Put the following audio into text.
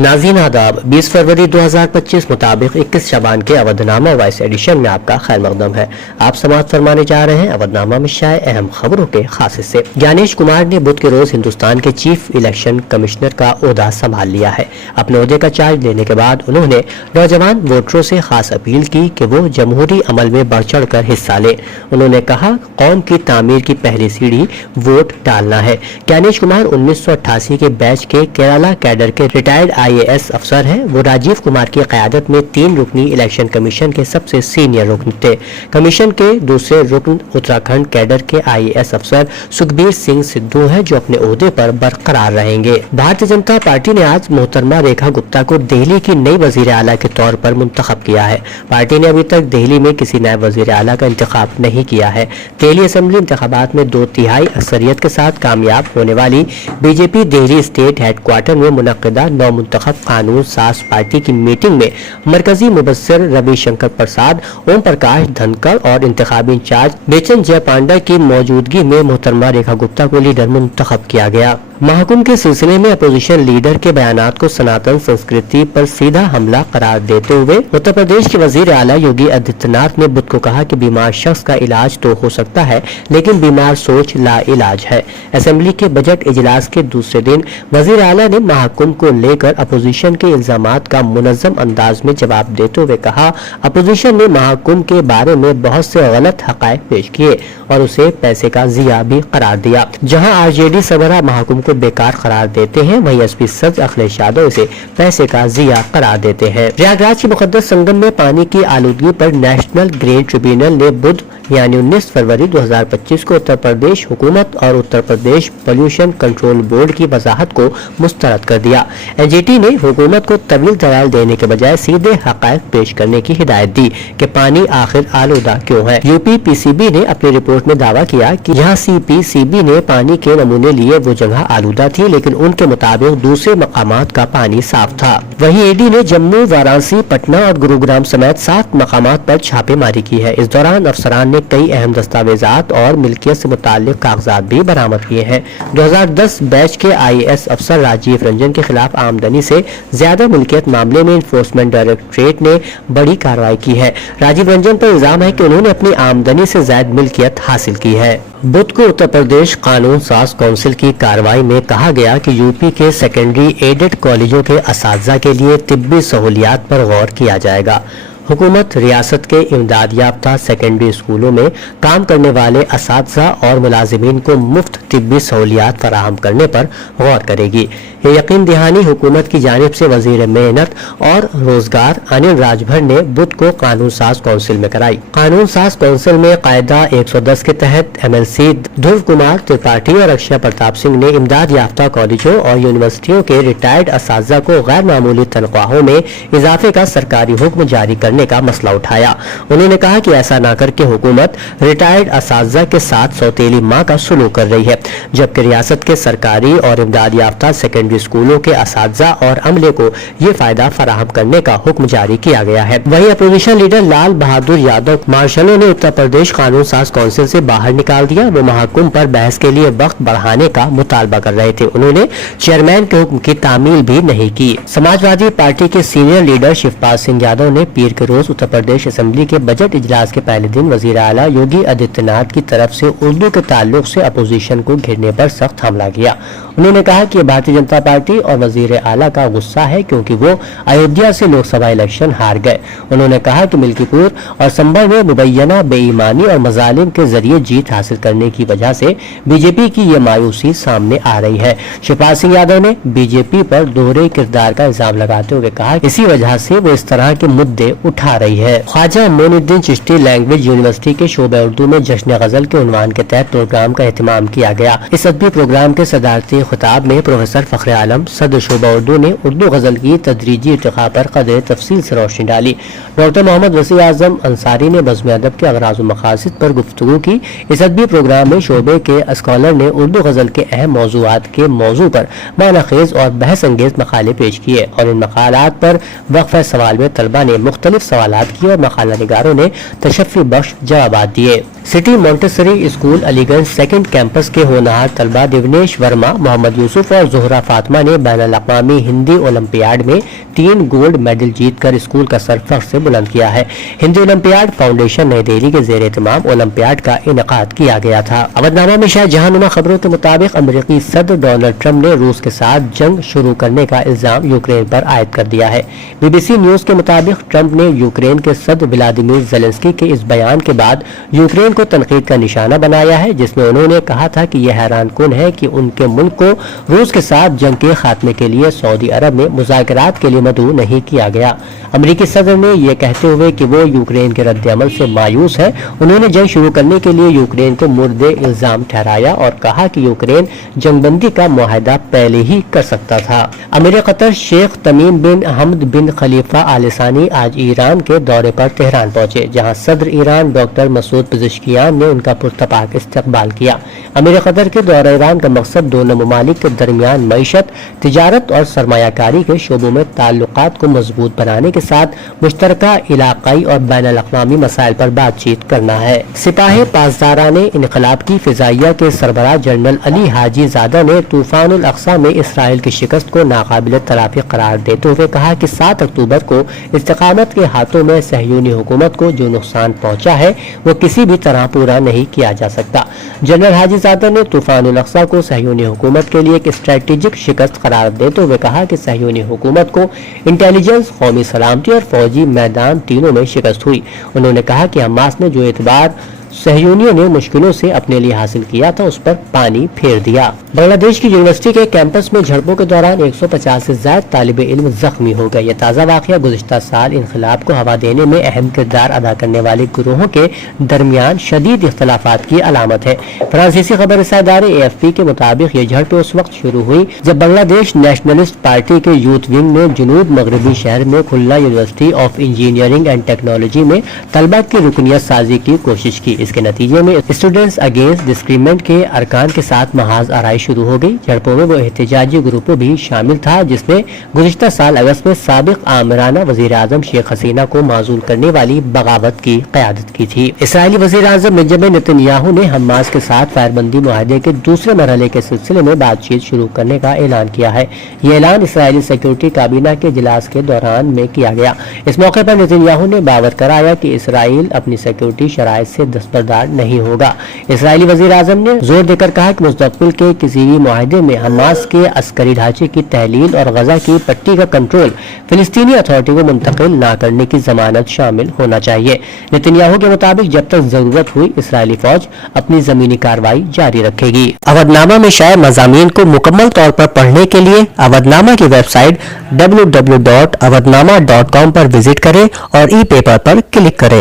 नाज़रीन आदाब, 20 फरवरी 2025 मुताबिक 21 शबान के अवधनामा वॉइस एडिशन में आपका खैर मकदम है। आप समाअत फरमाने जा रहे हैं अवधनामा में शाये अहम खबरों के खास हिस्से। ज्ञानेश कुमार ने बुध के रोज हिंदुस्तान के चीफ इलेक्शन कमिश्नर का ओहदा संभाल लिया है। अपने ओहदे का चार्ज लेने के बाद उन्होंने नौजवान वोटरों से खास अपील की कि वो जमहूरी अमल में बढ़ चढ़ कर हिस्सा लें। उन्होंने कहा, कौम की तामीर की पहली सीढ़ी वोट डालना है। ज्ञानेश कुमार 1988 के बैच के केरला कैडर के रिटायर्ड IAS अफसर हैं। वो राजीव कुमार की क़यादत में 3 रुकनी इलेक्शन कमीशन के सबसे सीनियर रुकन थे। कमीशन के दूसरे रुकन उत्तराखंड कैडर के IAS अफसर सुखबीर सिंह सिद्धू हैं, जो अपने ओहदे पर बरकरार रहेंगे। भारतीय जनता पार्टी ने आज मोहतरमा रेखा गुप्ता को दिल्ली की नई वजीर आला के तौर पर मुंतखब किया है। पार्टी ने अभी तक दिल्ली में किसी नए वजीर आला का इंतखाब नहीं किया है। दिल्ली असेंबली इंतखाबात में 2/3 अक्सरियत के साथ कामयाब होने वाली बीजेपी दिल्ली स्टेट हेडक्वार्टर में मुनक्किदा नौ कानून साज पार्टी की मीटिंग में मरकजी मुबस्सिर रविशंकर प्रसाद, ओम प्रकाश धनखड़ और इंतखाबी इंचार्ज बेचन जय पांडा की मौजूदगी में मोहतरमा रेखा गुप्ता को लीडर मुंतखब किया गया। महकुम के सिलसिले में अपोजिशन लीडर के बयानात को सनातन संस्कृति पर सीधा हमला करार देते हुए उत्तर प्रदेश के वजीर आला योगी आदित्यनाथ ने बुध को कहा कि बीमार शख्स का इलाज तो हो सकता है, लेकिन बीमार सोच ला इलाज है। असेंबली के बजट इजलास के दूसरे दिन वजीर आला ने महकुम को लेकर अपोजिशन के इल्जामात का मुनज़्ज़म अंदाज में जवाब देते हुए कहा, अपोजिशन ने महकुम के बारे में बहुत से गलत हक़ाइक़ पेश किए और उसे पैसे का ज़िया भी करार दिया। जहां RJD सरबराह महकुम को बेकार करार देते हैं, वहीं SP सदर अखिलेश यादव इसे पैसे का ज़िया करार देते हैं। प्रयागराज के मुक़द्दस संगम में पानी की आलूदगी पर नेशनल ग्रीन ट्रिब्यूनल ने बुध यानी 19 फरवरी 2025 को उत्तर प्रदेश हुकूमत और Uttar Pradesh pollution control board की वजाहत को मुस्तरद कर दिया। NGT ने हुकूमत को तवील दलाल देने के बजाय सीधे हक़ाइक़ पेश करने की हिदायत दी कि पानी आखिर आलूदा क्यों है। UPPCB ने अपनी रिपोर्ट में दावा किया कि यहाँ CPCB ने पानी के नमूने लिए वो जगह आलूदा थी, लेकिन उनके मुताबिक दूसरे मकामात का पानी साफ था। वहीं ED ने जम्मू, वाराणसी, पटना और गुरुग्राम समेत 7 मकामात पर छापेमारी की है। इस दौरान अफसरान ने कई अहम दस्तावेजात और मिल्कियत से मुताल्लिक कागजात भी बरामद किए हैं। 2010 बैच के IAS अफसर राजीव रंजन के खिलाफ आमदनी से ज्यादा मिल्कियत मामले में इन्फोर्समेंट डायरेक्टरेट ने बड़ी कार्रवाई की है। राजीव रंजन पर इल्जाम है कि उन्होंने अपनी आमदनी से ज्यादा मिल्कियत हासिल की है। बुध को उत्तर प्रदेश कानून साज काउंसिल की कार्रवाई में कहा गया कि यूपी के सेकेंडरी एडेड कॉलेजों के असातिज़ा के लिए तिब्बी सहूलियात पर गौर किया जाएगा। हुकूमत रियासत के इमदाद याफ्ता सेकेंडरी स्कूलों में काम करने वाले असातिज़ा और मुलाजिमीन को मुफ्त तिब्बी सहूलियात फराहम करने पर गौर करेगी। ये यकीन दहानी हुकूमत की जानिब से वजीर मेहनत और रोजगार अनिल राजभर ने बुध को कानून साज काउंसिल में कराई। कानून साज काउंसिल में कायदा 110 के तहत MLC ध्रुव कुमार त्रिपाठी और अक्षय प्रताप सिंह ने इमदाद याफ्ता कॉलेजों और यूनिवर्सिटियों के रिटायर्ड असातिज़ा को गैर मामूली तनख्वाहों में इजाफे का सरकारी हुक्म जारी करने का मसला उठाया। उन्होंने कहा कि ऐसा न करके हुकूमत रिटायर्ड असातिज़ा के साथ सौतेली माँ का सुलूक कर रही है, जबकि रियासत के सरकारी और इमदाद याफ्ता सेकेंडरी स्कूलों के असातिज़ा और अमले को ये फायदा फराहम करने का हुक्म जारी किया गया है। वहीं अपोजिशन लीडर लाल बहादुर यादव मार्शलों ने उत्तर प्रदेश कानून साज काउंसिल से बाहर निकाल दिया। वो महकुम पर बहस के लिए वक्त बढ़ाने का मुतालबा कर रहे थे। उन्होंने चेयरमैन के हुक्म की तामील भी नहीं की। समाजवादी पार्टी के सीनियर लीडर शिवपाल सिंह यादव ने पीर के रोज उत्तर प्रदेश असेंबली के बजट इजलास के पहले दिन वजीर आला योगी आदित्यनाथ की तरफ से उर्दू के ताल्लुक से अपोजिशन को घेरने पर सख्त हमला किया। उन्होंने कहा कि भारतीय जनता पार्टी और वजीर आला का गुस्सा है क्योंकि वो अयोध्या से लोकसभा इलेक्शन हार गए। उन्होंने कहा कि मिल्कीपुर और संभल में मुबैना बेईमानी और मजालिम के जरिए जीत हासिल करने की वजह से बीजेपी की ये मायूसी सामने आ रही है। शिवपाल सिंह यादव ने बीजेपी पर दोहरे किरदार का इल्जाम लगाते हुए कहा इसी वजह से वो इस तरह के मुद्दे उठा रही है। ख्वाजा मोइनुद्दीन चिश्ती लैंग्वेज यूनिवर्सिटी के शोबे उर्दू में जश्न गजल के उन्वान के तहत प्रोग्राम का एहतमाम किया गया। इस अदबी प्रोग्राम के सदारती खिताब में प्रोफेसर फखर आलम सदर शोबा उर्दू ने उर्दू गजल की तदरीजी इर्तिका पर कदर तफसील से रोशनी डाली। डॉक्टर मोहम्मद वसी आजम अंसारी ने बज़्म अदब के अगराज़ व मकासिद पर गुफ्तगू की। इस अदबी प्रोग्राम में शोबे के स्कॉलर ने उर्दू गजल के अहम मौज़ूआत के मौजू पर मानाखेज और बहस अंगेज मकाले पेश किए और इन मकालात पर वक्फ़े सवाल में तलबा ने मुख्तलिफ सवालात किए और मकाला निगारों ने तशफ़ी बख्श जवाबात दिए। City Montessori school Aliganj second campus के होनहार तलबा दिवनेश वर्मा, मोहम्मद यूसुफ और ज़ोहरा फातिमा ने बैनुल-अक़वामी हिंदी ओलंपियाड में 3 गोल्ड मेडल जीतकर स्कूल का सर फख्र से बुलंद किया है। हिंदी ओलंपियाड फाउंडेशन नई दिल्ली के ज़ेर एहतमाम ओलंपियाड का इनेकाद किया गया था। अवधनामा में शायद जहानुमा खबरों के मुताबिक अमेरिकी सदर डोनाल्ड ट्रंप ने रूस के साथ जंग शुरू करने का इल्जाम यूक्रेन पर आयद कर दिया है। BBC न्यूज के मुताबिक ट्रंप ने यूक्रेन के सदर व्लादिमीर ज़ेलेंस्की के इस बयान के बाद यूक्रेन को तनकीद का निशाना बनाया है, जिसमें उन्होंने कहा था कि यह हैरानकुन है कि उनके मुल्क को रूस के साथ जंग के खात्मे के लिए सऊदी अरब में मुज़ाकरात के लिए मदऊ नहीं किया गया। अमेरिकी सदर ने यह कहते हुए कि वो यूक्रेन के रद्द-ए-अमल से मायूस है, उन्होंने जंग शुरू करने के लिए यूक्रेन को मुर्दे इल्जाम ठहराया और कहा कि यूक्रेन जंगबंदी का मुआहदा पहले ही कर सकता था। अमीर कतर शेख तमीम बिन हमद बिन खलीफा आल सानी आज ईरान के दौरे पर तेहरान पहुंचे, जहां सदर ईरान डॉक्टर मसूद पिज़ेश्कियान ने उनका पुरतपाक इस्तकबाल किया। अमीर कतर के दौरे ईरान का मकसद दोनों ममालिक के दरमियान मईशत, तिजारत और सरमायाकारी के शोबों में ताल्लुकात को मजबूत बनाने के साथ मुश्तरका इलाकाई और बैनुल-अक़वामी मसाइल पर बातचीत करना है। सिपाही पासदाराने इनकलाब की फिजाइया के सरबराह जनरल अली हाजी ज़ादा ने तूफानुल अक़सा में इसराइल की शिकस्त को नाकाबिल तलाफी करार देते हुए कहा कि 7 अक्टूबर को इस्तिकामत के हाथों में सहयूनी हुकूमत को जो नुकसान पहुंचा है वो किसी भी तरह पूरा नहीं किया जा सकता। जनरल हाजी ज़ादा ने तूफानुल अक़सा को सहयूनी हुकूमत के लिए एक स्ट्रेटेजिक शिकस्त करार देते हुए कहा कि सहयूनी हुकूमत को इंटेलिजेंस, कौमी सलामती और फौजी मैदान तीनों में शिकस्त हुई। उन्होंने कहा कि हमास ने जो एतबार सहयूनियों ने मुश्किलों से अपने लिए हासिल किया था उस पर पानी फेर दिया। बांग्लादेश की यूनिवर्सिटी के कैंपस में झड़पों के दौरान 150 से ज्यादा तालिब इल्म जख्मी हो गए। यह ताज़ा वाक़या गुज़िश्ता साल इनक़लाब को हवा देने में अहम किरदार अदा करने वाले गिरोहों के दरमियान शदीद इख्तलाफात की अलामत है। फ्रांसीसी खबर रसा इदारे AFP के मुताबिक ये झड़पें उस वक्त शुरू हुई जब बांग्लादेश नेशनलिस्ट पार्टी के यूथ विंग ने जुनूब मगरबी शहर में खुल्ला university of engineering and technology में तलबा की रुकनियत साजी की कोशिश की। इसके नतीजे में स्टूडेंट्स अगेंस्ट डिस्क्रिमिनेट के अरकान के साथ महाज आराई शुरू हो गई। झड़पों में वो एहतजाजी ग्रुप भी शामिल था जिसने गुज़िश्ता साल अगस्त में साबिक आमिराना वज़ीर आज़म शेख हसीना को माज़ूल करने वाली बगावत की क़यादत की थी। इसराइली वज़ीर आज़म बेंजामिन नेतन्याहू ने हमास के साथ फायरबंदी मुआहदे के दूसरे मरहले के सिलसिले में बातचीत शुरू करने का ऐलान किया है। ये ऐलान इसराइली सिक्योरिटी काबीना के इजलास के दौरान में किया गया। इस मौके पर नेतन्याहू ने बावर कराया कि इसराइल अपनी सिक्योरिटी शराइत से दस्तबरदार नहीं होगा। इसराइली वज़ीर आज़म ने जोर देकर कहा कि मुस्तक़बिल के किसी भी मुआहदे में हमास के अस्करी ढांचे की तहलील और गजा की पट्टी का कंट्रोल फिलिस्तीनी अथॉरिटी को मुंतकिल न करने की जमानत शामिल होना चाहिए। नेतन्याहू के मुताबिक जब तक जरूरत हुई इसराइली फौज अपनी जमीनी कार्रवाई जारी रखेगी। अवधनामा में शाये मज़ामीन को मुकम्मल तौर पर पढ़ने के लिए अवधनामा की वेबसाइट www.awadhnama.com पर विजिट करें और ई पेपर पर क्लिक करें।